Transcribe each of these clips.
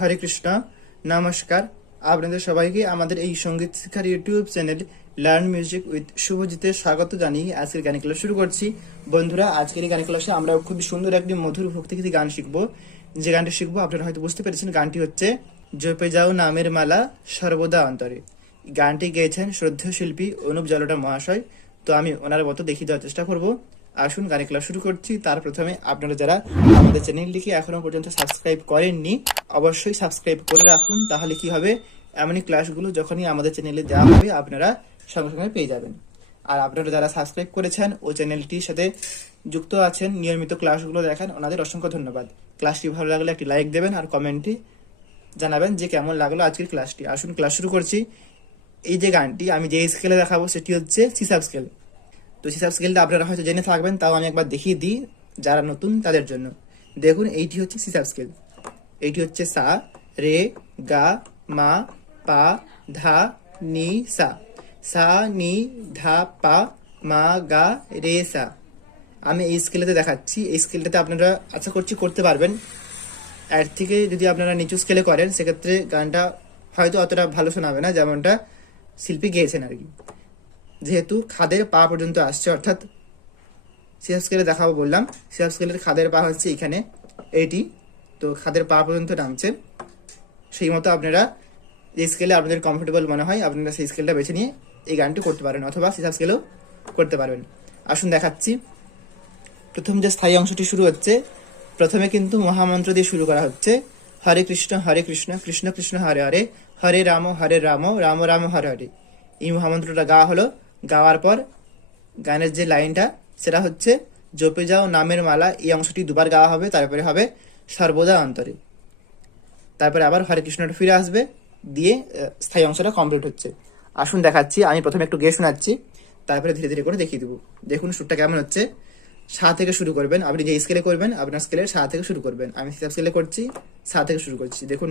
হরে কৃষ্ণ, নমস্কার। আপনাদের সবাইকে আমাদের এই সংগীত শিক্ষার YouTube channel learn music with শুভজিতে স্বাগত জানিয়ে আজকের গান ক্লাস শুরু করছি। বন্ধুরা, আজকের এই গান ক্লাসে আমরা খুব সুন্দর একটি মধুর ভক্তিগীতি গান শিখব। যে গানটি শিখব, আপনারা হয়তো বুঝতে পেরেছেন, গানটি হচ্ছে জপে যাও নামের মালা সর্বদা অন্তরে। গানটি গেয়েছেন শ্রদ্ধেয় শিল্পী অনুপ জলটা মহাশয়। তো আমি ওনার মতো দেখিয়ে দেওয়ার চেষ্টা করব। আসুন গানে ক্লাস শুরু করছি। তার প্রথমে আপনারা যারা আমাদের চ্যানেলটিকে এখনও পর্যন্ত সাবস্ক্রাইব করেননি, অবশ্যই সাবস্ক্রাইব করে রাখুন, তাহলে কি হবে? এমনই ক্লাসগুলো যখনই আমাদের চ্যানেলে দেওয়া হবে, আপনারা সঙ্গে সঙ্গে পেয়ে যাবেন। আর আপনারা যারা সাবস্ক্রাইব করেছেন, ও চ্যানেলটির সাথে যুক্ত আছেন, নিয়মিত ক্লাসগুলো দেখেন, ওনাদের অসংখ্য ধন্যবাদ। ক্লাসটি ভালো লাগলে একটি লাইক দেবেন আর কমেন্টে জানাবেন যে কেমন লাগল আজকের ক্লাসটি। আসুন, ক্লাস শুরু করছি। এই যে গানটি আমি যে স্কেলে দেখাবো, সেটি হচ্ছে সিসাব স্কেল। তো সিসাব স্কেলটা আপনারা হয়তো জেনে থাকবেন, তাও আমি একবার দেখিয়ে দিই যারা নতুন তাদের জন্য। দেখুন, এইটি হচ্ছে সিসাব স্কেল এইটি হচ্ছে সা, রে, গা, মা, পা, ধা, নি, সা। সা, নি, ধা, পা, মা, গা, রে, সা। আমি এই স্কেলেতে দেখাচ্ছি। এই স্কেলটাতে আপনারা আশা করছি করতে পারবেন। এর থেকে যদি আপনারা নিচু স্কেলে করেন, সেক্ষেত্রে গানটা হয়তো অতটা ভালো শোনাবে না, যেমনটা শিল্পী গেয়েছেন আর কি। যেহেতু খাদের পা পর্যন্ত আসছে, অর্থাৎ সিরাপ স্কেলে দেখাবো বললাম। সিরাপ স্কেলের খাদের পা হচ্ছে এখানে এইটি তো খাদের পা পর্যন্ত নামছে। সেই মতো আপনারা যে স্কেলে আপনাদের কমফোর্টেবল মনে হয়, আপনারা সেই স্কেলটা বেছে নিয়ে এই গানটি করতে পারেন, অথবা সিসাব স্কেলেও করতে পারবেন। আসুন দেখাচ্ছি। প্রথম যে স্থায়ী অংশটি শুরু হচ্ছে, প্রথমে কিন্তু মহামন্ত্র দিয়ে শুরু করা হচ্ছে, হরে কৃষ্ণ হরে কৃষ্ণ কৃষ্ণ কৃষ্ণ, হরে হরে হরে রাম হরে রাম রাম রাম, হরে হরে। এই মহামন্ত্রটা গা হলো গাওয়ার পর গানের যে লাইনটা, সেটা হচ্ছে, জপে যাও নামের মালা, এই অংশটি দুবার গাওয়া হবে, তারপরে হবে সর্বদা অন্তরে। তারপরে আবার হরে কৃষ্ণটা ফিরে আসবে, দিয়ে স্থায়ী অংশটা কমপ্লিট হচ্ছে। আসুন দেখাচ্ছি, আমি প্রথমে একটু গে শোনাচ্ছি, তারপরে ধীরে ধীরে করে দেখিয়ে দেবো। দেখুন, সুরটা কেমন হচ্ছে। সা থেকে শুরু করবেন, আপনি যে স্কেলে করবেন, আপনার স্কেলে সা থেকে শুরু করবেন। আমি হিসাব স্কেলে করছি, সা থেকে শুরু করছি, দেখুন।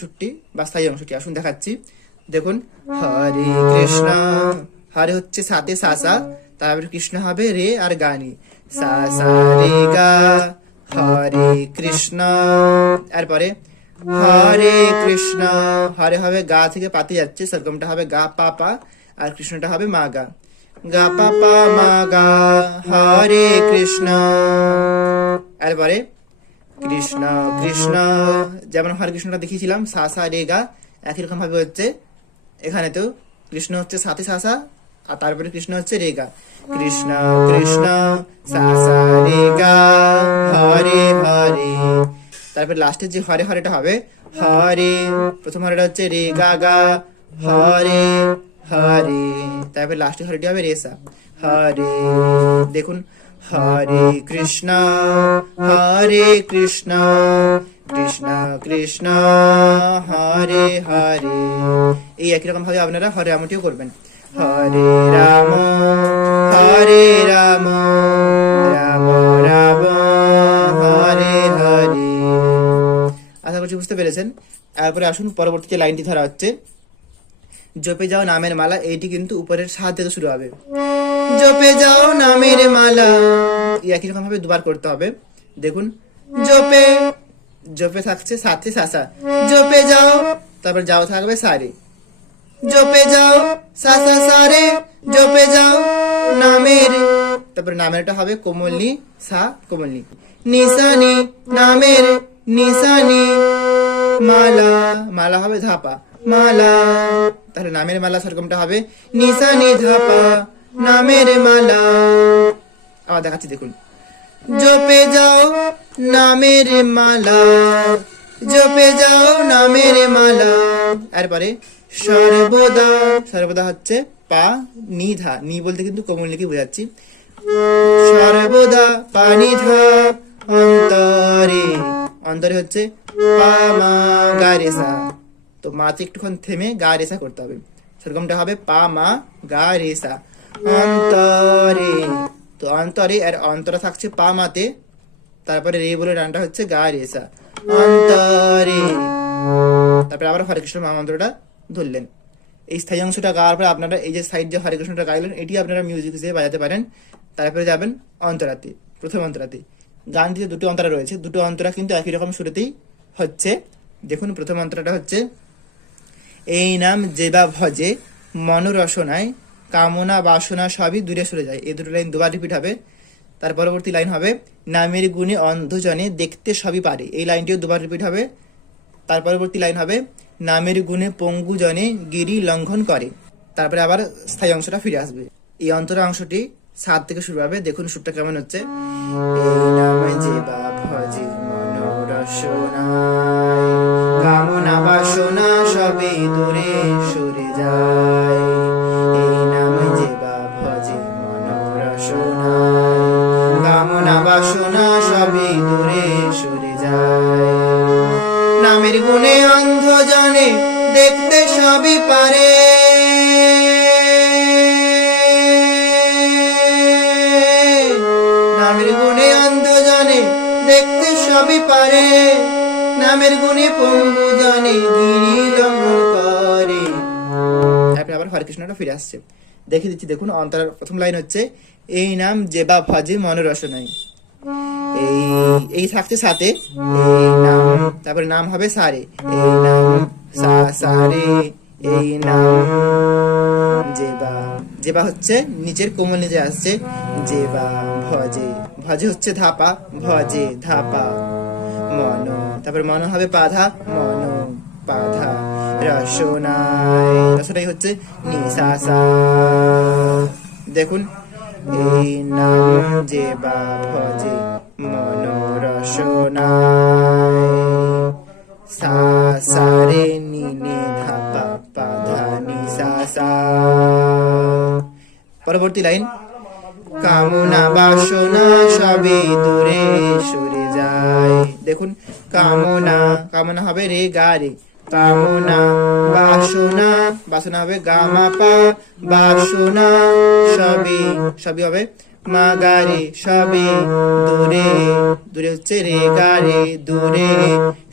সুরটি বা স্থায়ী অংশটি আসুন দেখাচ্ছি। দেখুন, হরে কৃষ্ণ, হরে হচ্ছে সাথে সাসা তারপরে কৃষ্ণ হবে রে আর গানি সা সা রে গা, হরে কৃষ্ণ, এরপরে হরে কৃষ্ণ, হরে হবে গা থেকে পাতে যাচ্ছে, সেরকমটা হবে গা, পা পা, আর কৃষ্ণটা হবে মা, গা। গা, পা পা, মা, গা, হরে কৃষ্ণ, এরপরে কৃষ্ণ কৃষ্ণ, যেমন হরে কৃষ্ণটা দেখিয়েছিলাম, সা সা, রে, গা, একই রকম ভাবে হচ্ছে। এখানে তো কৃষ্ণ হচ্ছে সাথে সাসা আর তারপরে কৃষ্ণ হচ্ছে রে, গা। কৃষ্ণ কৃষ্ণ, সা গা, হরে হরে। তারপরে লাস্টের যে হরে, হরেটা হবে, হরে, প্রথম হরেটা হচ্ছে রে, গা গা, হরে হরে। তারপরে লাস্টের হরেটি হবে রেসা হরে। দেখুন হরে কৃষ্ণ হরে কৃষ্ণ কৃষ্ণ কৃষ্ণ, হরে হরে। এই একই রকম ভাবে আপনারা হরে রামটিও করবেন। হরে রাম হরে রাম রাম রাম, হরে হরে। আশা করছি বুঝতে পেরেছেন? তারপরে আসুন পরবর্তী লাইনটি ধরা হচ্ছে। জপে যাও নামের মালা, এইটি কিন্তু উপরের সাত থেকে শুরু হবে। জপে যাও নামের মালা। একই রকম ভাবে দুবার করতে হবে? দেখুন। জপে জপে থাকছে সাথে সাসা। জপে যাও, তারপর যাও থাকবে সারে। জপে যাও, সাসা সারে। জপে যাও নামের, তারপরে নামেরটা হবে কোমলনি, সা কোমলনি। নিশানি, নামের নিশানি। মালা মালা হবে ধাপা। মালা, তাহলে নামের মালা সেরকমটা হবে। নিশানি, ধাপা। নামের মালা। আবার দেখাচ্ছি, দেখুন। জপে যাও নামের মালা। জপে যাও নামের মালা। এরপরে সর্বদা সর্বদা হচ্ছে পা নিধা নি বলতে কিন্তু কোমল লিখে বোঝাচ্ছি। সর্বদা পানিধা অন্তরে। অন্তরে হচ্ছে পা মা গা রে সা। তো মাতে একটুক্ষণ থেমে গা রেসা করতে হবে। সেরকমটা হবে পা মা গা রেসা অন্তরে। তো অন্তরে, আর অন্তরে থাকছে পা মাতে। তারপরে রে বলে ডানটা হচ্ছে গা রেসা অন্তরে। তারপরে আবার হরে কৃষ্ণ মহামন্ত্রটা ধরলেন। এই স্থায়ী অংশটা গাওয়ার পরে আপনারা এই যে সাইড যে হরে কৃষ্ণটা গাইলেন, এটি আপনারা মিউজিক হিসেবে বাজাতে পারেন। তারপরে যাবেন অন্তরাতে, প্রথম অন্তরাতে। গানটিতে দুটো অন্তরা রয়েছে। দুটো অন্তরা কিন্তু একই রকম শুরুতেই হচ্ছে। দেখুন, প্রথম অন্তরাটা হচ্ছে, এই নাম যেবা ভজে, মনোরসনায় কামনা, বাসনা সবই দূরে সরে যায়। এই দুটো লাইন দুবার রিপিট হবে। তার পরবর্তী লাইন হবে, নামের গুণে অন্ধজনে দেখতে সবই পারে। এই লাইনটিও দুবার রিপিট হবে। তার পরবর্তী লাইন হবে, নামের গুণে পঙ্গুজনে গিরি লঙ্ঘন করে। তারপরে আবার স্থায়ী অংশটা ফিরে আসবে। এই অন্তরা অংশটি সাত থেকে শুরু হবে। দেখুন সুরটা কেমন হচ্ছে। এই নামে যে বা ভজে মনোরসনায়, কামনা, বাসনা সবে দূরে সরে যায়। দেখতে সবই পারে। নামের গুণে অন্ধ জানে, দেখতে সবই পারে। নামের গুণে পঙ্গু জানে, গিরি লঙ্ঘন করে। তারপরে আবার হরে ফিরে আসছে। দেখে দিচ্ছি, দেখুন অন্তর প্রথম লাইন হচ্ছে, এই নাম যে জেবা ভজে মনোরসনাই এই এই থাকছে সাথে, এই নাম, তারপরে নাম হবে সারে, এই নাম, সা, সারে, এই নাম, জেবা জেবা হচ্ছে নিচের কোমল নিচে আসছে, জেবা, ভজে ভজে হচ্ছে ধাপা, ভজে, ধাপা, মন, তারপরে মন হবে পাধা মন পাধা রসনায় রসনাই হচ্ছে নিশাসা দেখুন, এই নাম যে বা ভজে সা সারে নিনে ধাপা পাধা নিশাসা পরবর্তী লাইন, কামনা বাসনা সবে দূরে সরে যায়। দেখুন, কামনা কামনা হবে রে গা রে। কামনা বাসনা বাসনা হবে গামা পা। বাসনা সবে সবই হবে মা গা সবে দূরে দূরে হচ্ছে রে গা রে দূরে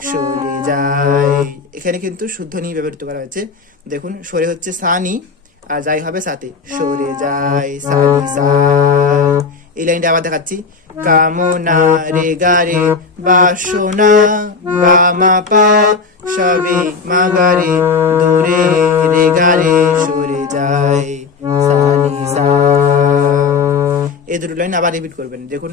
সরে যায়। এখানে কিন্তু শুদ্ধ নিয়ে ব্যবহৃত করা হয়েছে। দেখুন, সরে হচ্ছে সানি, আর যাই হবে সাথে, সরে যায় সানি সা। এই লাইনটা আবার দেখাচ্ছি। কামনা রে গা রে বাসনা, গা মা পা সবে মা গা দূরে রে গা রে সরে যায়। এই দুটো লাইন আবার রিপিট করবেন। দেখুন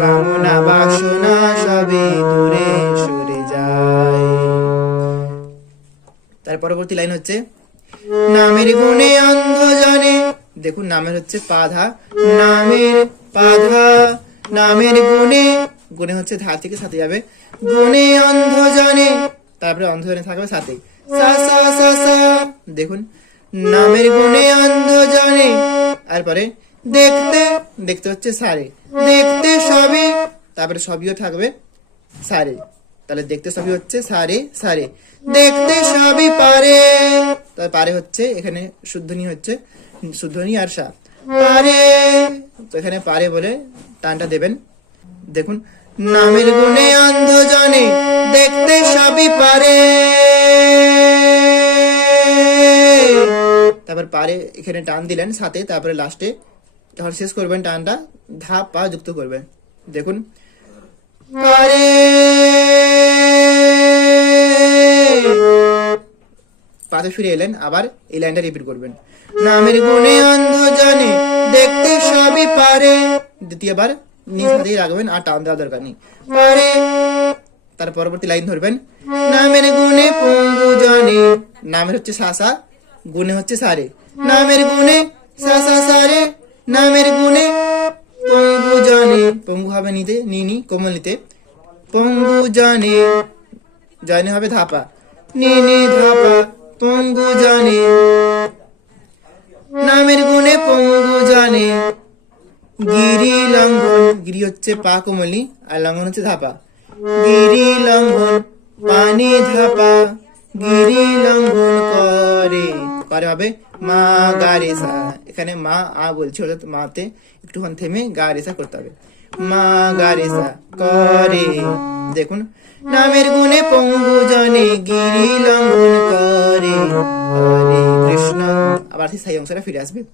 কামনা বাসনা সবে দূরে সরে যায়। তার পরবর্তী লাইন হচ্ছে, নামের গুণে অন্ধ জানে। দেখুন, নামের হচ্ছে পাধা নামের পাধা নামের গুণে। গুণে হচ্ছে ধা থেকে সাথে যাবে। গুণে অন্ধ জানে। তারপরে অন্ধ জানে থাকবে সাথে দেখুন, নামের গুণে অন্ধ জানে। তারপরে দেখতে দেখতে হচ্ছে সারে। দেখতে সবই তারপরে সবইও থাকবে সারে। তাহলে দেখতে সবই হচ্ছে সারে সারে। দেখতে সবই পারে। তার পারে হচ্ছে, এখানে শুদ্ধনি হচ্ছে, শুদ্ধনি আর সা। পারে। তো এখানে পারে বলে টানটা দেবেন। দেখুন, নামের গুণে অন্ধ জানে, দেখতে সবই পারে। তারপর পারে এখানে টান দিলেন সাথে, তারপরে লাস্টে যখন শেষ করবেন টানটা, ধাপ পা যুক্ত করবেন। দেখুন। পারে! পাতে ফিরে এলেন, আবার এই লাইনটা রিপিট করবেন। নামের গুণে অন্ধ জানে, দেখতে সবই পারে। দ্বিতীয়বার নিজ হাতেই রাখবেন, আর টান দেওয়া দরকার নেই। পারে! তার পরবর্তী লাইন ধরবেন। নামের গুণে পঙ্গু জানে, নামের হচ্ছে সাসা গুণে হচ্ছে সারে। নামের গুণে সাসা সারে। নামের গুণে পঙ্গু জানে। পঙ্গু হবে নিতে নিনি কোমল নিতে। পঙ্গু জনে। জনে হবে ধাপা। নি নি, ধাপা। পঙ্গু জনে। নামের গুণে পঙ্গু জানে। গিরি লঙ্ঘন গিরি হচ্ছে পা কোমলি, আর লঙ্ঘন হচ্ছে ধাপা। গিরি লঙ্ঘন পানি ধাপা। গিরি লঙ্ঘন করে। পরে হবে মা গারেসা এখানে মা, আ বলছে অর্থাৎ মাতে একটুক্ষণ থেমে গারেসা করতে হবে। মা গারেসা করে। দেখুন, নামের গুণে পঙ্গু জানে গিরি লঙ্ঘন করে। হরে কৃষ্ণ। আবার সেই স্থায়ী অংশটা ফিরে আসবে।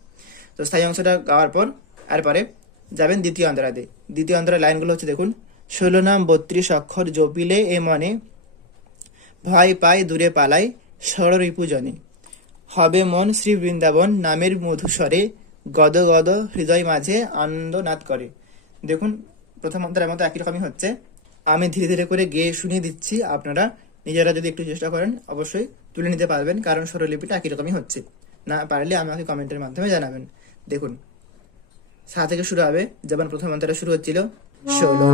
তো স্থায়ী অংশটা গাওয়ার পর এরপরে যাবেন দ্বিতীয় অন্তরাতে। দ্বিতীয় অন্তরের লাইনগুলো হচ্ছে দেখুন, ষোলো নাম বত্রিশ অক্ষর জপিলে এ মনে, ভয় পায় দূরে পালায় ষড়রিপু জনে। হবে মন শ্রী বৃন্দাবন নামের মধুস্বরে গদ গদ হৃদয় মাঝে আনন্দ নাদ করে। দেখুন, প্রথম অন্তরের মতো একই রকমই হচ্ছে। আমি ধীরে ধীরে করে গেয়ে শুনিয়ে দিচ্ছি, আপনারা নিজেরা যদি একটু চেষ্টা করেন, অবশ্যই তুলে নিতে পারবেন, কারণ স্বরলিপিটা একই রকমই হচ্ছে। না পারলে আমাকে কমেন্টের মাধ্যমে জানাবেন। দেখুন, সা থেকে শুরু হবে, যেমন প্রথম অন্তরে শুরু হচ্ছিল, ষোলো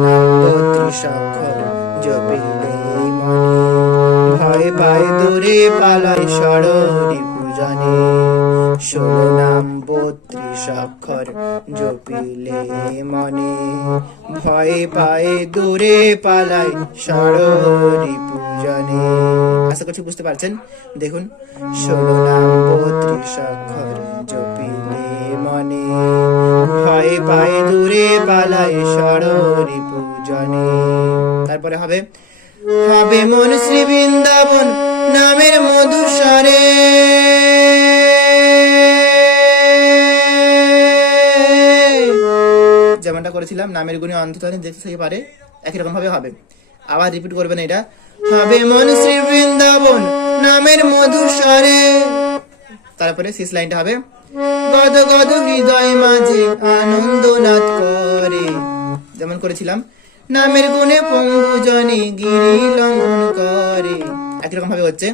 ভয় পায় দূরে পালায় সররি পূজনে ষোলো বত্রিশ অক্ষর জপিলে মনে। ভয় পায় দূরে পালায় সররি পূজনে। আশা করছি বুঝতে পারছেন? দেখুন, ষোলো বত্রিশ অক্ষর জপিলে মনে। ভয় পায় দূরে পালায় সররি পূজনে। তারপরে হবে হবে মন শ্রী বৃন্দাবন নামের মধুস্বরে। যেমনটা করেছিলাম, নামের গুণে অন্তত দেখতে পারে, একই রকম ভাবে হবে। আবার রিপিট করবেন এটা। হবে মন শ্রী বৃন্দাবন, নামের মধুস্বরে তারপরে শেষ লাইনটা হবে, গদ গদ হৃদয় মাঝে আনন্দ নাদ করে। যেমন করেছিলাম, নামের গুণে পঙ্গু জনে গিরি লঙ্ঘন করে। একই রকম ভাবে হচ্ছে,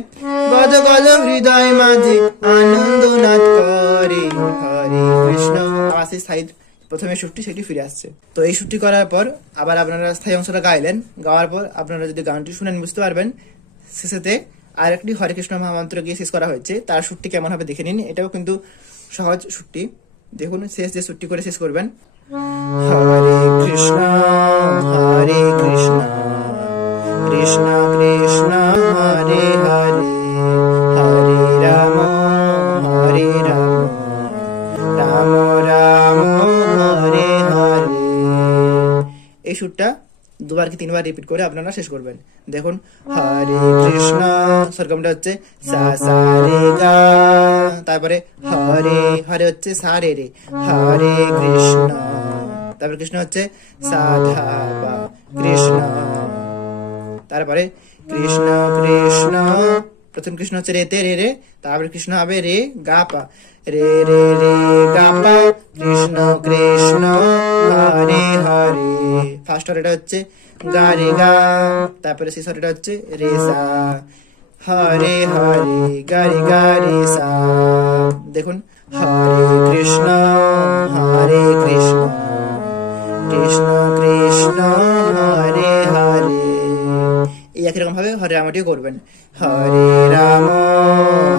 গদ গদ হৃদয় মাঝে আনন্দ নাদ করে। হরে কৃষ্ণ সেই সাইড প্রথমে সুরটি, সেটি ফিরে আসছে। তো এই সুরটি করার পর আবার আপনারা স্থায়ী অংশটা গাইলেন, গাওয়ার পর আপনারা যদি গানটি শুনেন, বুঝতে পারবেন শেষেতে আর একটি হরে কৃষ্ণ মহামন্ত্র গিয়ে শেষ করা হয়েছে। তার সুরটি কেমন হবে দেখে নিন। এটাও কিন্তু সহজ সুরটি। দেখুন, শেষ যে সুরটি করে শেষ করবেন। হরে কৃষ্ণ হরে কৃষ্ণ কৃষ্ণ কৃষ্ণ, হরে হরে। দুবার কি তিনবার রিপিট করে আপনারা শেষ করবেন। দেখুন হরে কৃষ্ণ সরগমটা হচ্ছে সা সা রে গা। তারপরে হরে হরে হচ্ছে সা রে রে। হরে কৃষ্ণ। তারপরে কৃষ্ণ হচ্ছে সাধা বা কৃষ্ণ। তারপরে কৃষ্ণ কৃষ্ণ। প্রথম কৃষ্ণ হচ্ছে রে তে রে রে। তারপরে কৃষ্ণ হবে রে গা পা। রে রে রে গা পা। কৃষ্ণ কৃষ্ণ। হরে হরে। ফার্স্ট হরেটা হচ্ছে গা রে গা। তারপরে সেই হরেটা হচ্ছে রে সা। হরে হরে গা রে গা রে সা। দেখুন হরে কৃষ্ণ হরে কৃষ্ণ কৃষ্ণ কৃষ্ণ হরে হরে এই একই রকম ভাবে হরে রামটি করবেন। হরে রাম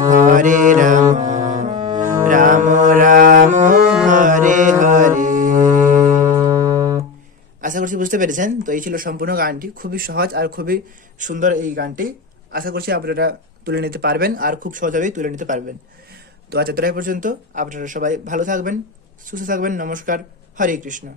হরে রাম রাম রাম হরে হরে আশা করছি বুঝতে পেরেছেন। তো এই ছিল সম্পূর্ণ গানটি। খুবই সহজ আর খুবই সুন্দর এই গানটি। আশা করছি আপনারা তুলে নিতে পারবেন আর খুব সহজভাবেই তুলে নিতে পারবেন। তো আজ পর্যন্ত আপনারা সবাই ভালো থাকবেন, সুস্থ থাকবেন। নমস্কার। হরে কৃষ্ণ।